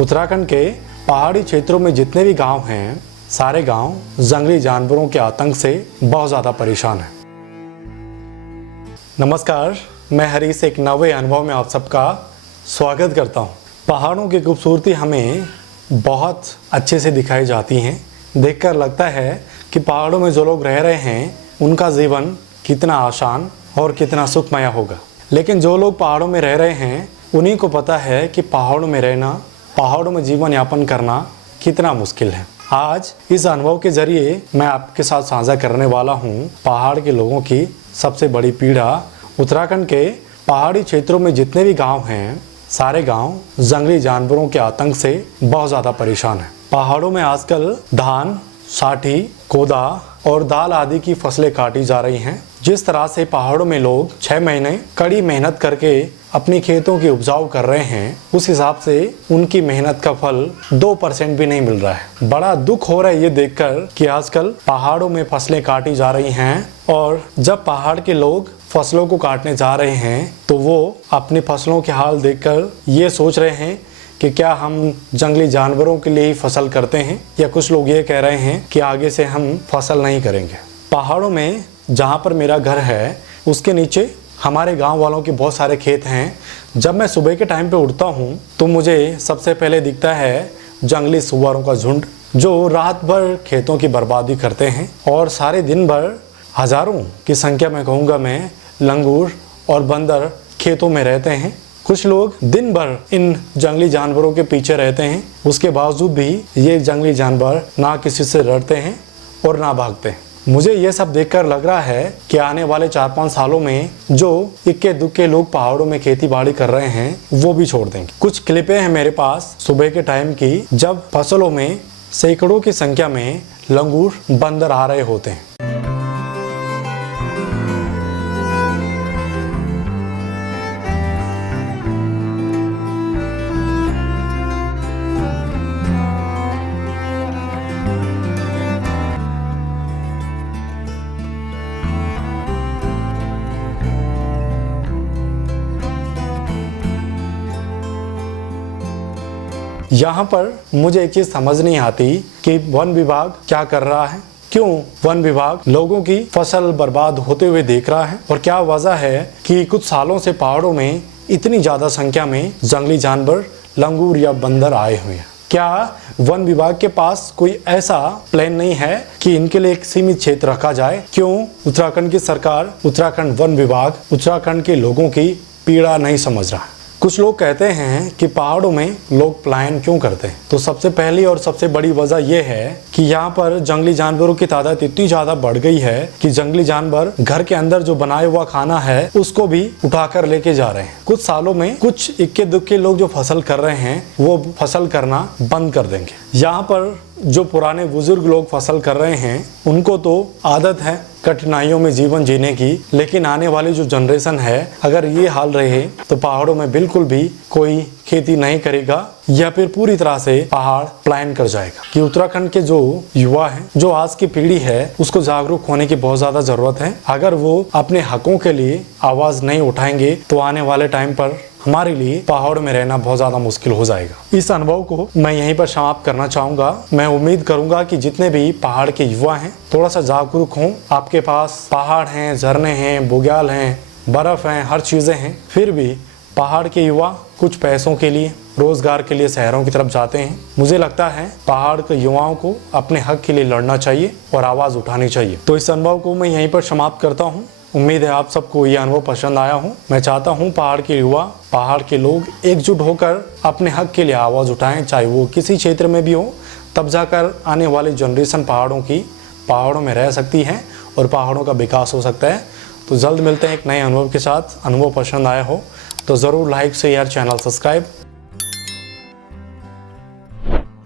उत्तराखंड के पहाड़ी क्षेत्रों में जितने भी गांव हैं, सारे गांव जंगली जानवरों के आतंक से बहुत ज़्यादा परेशान हैं। नमस्कार, मैं हरीश एक नए अनुभव में आप सबका स्वागत करता हूं। पहाड़ों की खूबसूरती हमें बहुत अच्छे से दिखाई जाती हैं। देखकर लगता है कि पहाड़ों में जो लोग रह रहे हैं उनका जीवन कितना आसान और कितना सुखमय होगा। लेकिन जो लोग पहाड़ों में रह रहे हैं उन्हीं को पता है कि पहाड़ों में रहना, पहाड़ों में जीवन यापन करना कितना मुश्किल है। आज इस अनुभव के जरिए मैं आपके साथ साझा करने वाला हूँ पहाड़ के लोगों की सबसे बड़ी पीड़ा। उत्तराखंड के पहाड़ी क्षेत्रों में जितने भी गांव हैं, सारे गांव जंगली जानवरों के आतंक से बहुत ज़्यादा परेशान हैं। पहाड़ों में आजकल धान, साठी, कोदा और दाल आदि की फसलें काटी जा रही हैं। जिस तरह से पहाड़ों में लोग 6 महीने कड़ी मेहनत करके अपनी खेतों की उपजाऊ कर रहे हैं, उस हिसाब से उनकी मेहनत का फल 2% भी नहीं मिल रहा है। बड़ा दुख हो रहा है ये देखकर कि आजकल पहाड़ों में फसलें काटी जा रही हैं और जब पहाड़ के लोग फसलों को काटने जा रहे हैं तो वो अपनी फसलों के हाल देखकर ये सोच रहे हैं कि क्या हम जंगली जानवरों के लिए ही फसल करते हैं, या कुछ लोग ये कह रहे हैं कि आगे से हम फसल नहीं करेंगे। पहाड़ों में जहाँ पर मेरा घर है उसके नीचे हमारे गांव वालों के बहुत सारे खेत हैं। जब मैं सुबह के टाइम पे उठता हूँ तो मुझे सबसे पहले दिखता है जंगली सुअरों का झुंड, जो रात भर खेतों की बर्बादी करते हैं और सारे दिन भर हज़ारों की संख्या में कहूँगा मैं लंगूर और बंदर खेतों में रहते हैं। कुछ लोग दिन भर इन जंगली जानवरों के पीछे रहते हैं, उसके बावजूद भी ये जंगली जानवर ना किसी से डरते हैं और ना भागते हैं। मुझे ये सब देखकर लग रहा है कि आने वाले 4-5 सालों में जो इक्के दुक्के लोग पहाड़ों में खेती बाड़ी कर रहे हैं वो भी छोड़ देंगे। कुछ क्लिपें हैं मेरे पास सुबह के टाइम की, जब फसलों में सैकड़ों की संख्या में लंगूर, बंदर आ रहे होते हैं। यहाँ पर मुझे एक चीज़ समझ नहीं आती कि वन विभाग क्या कर रहा है। क्यों वन विभाग लोगों की फसल बर्बाद होते हुए देख रहा है, और क्या वजह है कि कुछ सालों से पहाड़ों में इतनी ज़्यादा संख्या में जंगली जानवर, लंगूर या बंदर आए हुए हैं। क्या वन विभाग के पास कोई ऐसा प्लान नहीं है कि इनके लिए एक सीमित क्षेत्र रखा जाए? क्यों उत्तराखंड की सरकार, उत्तराखंड वन विभाग उत्तराखंड के लोगों की पीड़ा नहीं समझ रहा है? कुछ लोग कहते हैं कि पहाड़ों में लोग पलायन क्यों करते हैं, तो सबसे पहली और सबसे बड़ी वजह यह है कि यहाँ पर जंगली जानवरों की तादाद इतनी ज़्यादा बढ़ गई है कि जंगली जानवर घर के अंदर जो बनाया हुआ खाना है उसको भी उठाकर लेके जा रहे हैं। कुछ सालों में कुछ इक्के दुक्के लोग जो फसल कर रहे हैं वो फसल करना बंद कर देंगे। यहाँ पर जो पुराने बुजुर्ग लोग फसल कर रहे हैं उनको तो आदत है कठिनाइयों में जीवन जीने की, लेकिन आने वाली जो जनरेशन है अगर ये हाल रहे तो पहाड़ों में बिल्कुल भी कोई खेती नहीं करेगा, या फिर पूरी तरह से पहाड़ पलायन कर जाएगा। कि उत्तराखंड के जो युवा हैं, जो आज की पीढ़ी है, उसको जागरूक होने की बहुत ज़्यादा ज़रूरत है। अगर वो अपने हकों के लिए आवाज़ नहीं उठाएंगे तो आने वाले टाइम पर हमारे लिए पहाड़ों में रहना बहुत ज़्यादा मुश्किल हो जाएगा। इस अनुभव को मैं यहीं पर समाप्त करना चाहूँगा। मैं उम्मीद करूँगा कि जितने भी पहाड़ के युवा हैं थोड़ा सा जागरूक हों। आपके पास पहाड़ हैं, झरने हैं, बुग्याल हैं, बर्फ़ हैं, हर चीज़ें हैं, फिर भी पहाड़ के युवा कुछ पैसों के लिए, रोजगार के लिए शहरों की तरफ जाते हैं। मुझे लगता है पहाड़ के युवाओं को अपने हक के लिए लड़ना चाहिए और आवाज़ उठानी चाहिए। तो इस अनुभव को मैं यहीं पर समाप्त करता हूँ। उम्मीद है आप सबको ये अनुभव पसंद आया हो। मैं चाहता हूँ पहाड़ के युवा, पहाड़ के लोग एकजुट होकर अपने हक के लिए आवाज़ उठाएं, चाहे वो किसी क्षेत्र में भी हो। तब जाकर आने वाली जनरेशन पहाड़ों में रह सकती है और पहाड़ों का विकास हो सकता है। तो जल्द मिलते हैं एक नए अनुभव के साथ। अनुभव पसंद आया हो तो ज़रूर लाइक, शेयर, चैनल सब्सक्राइब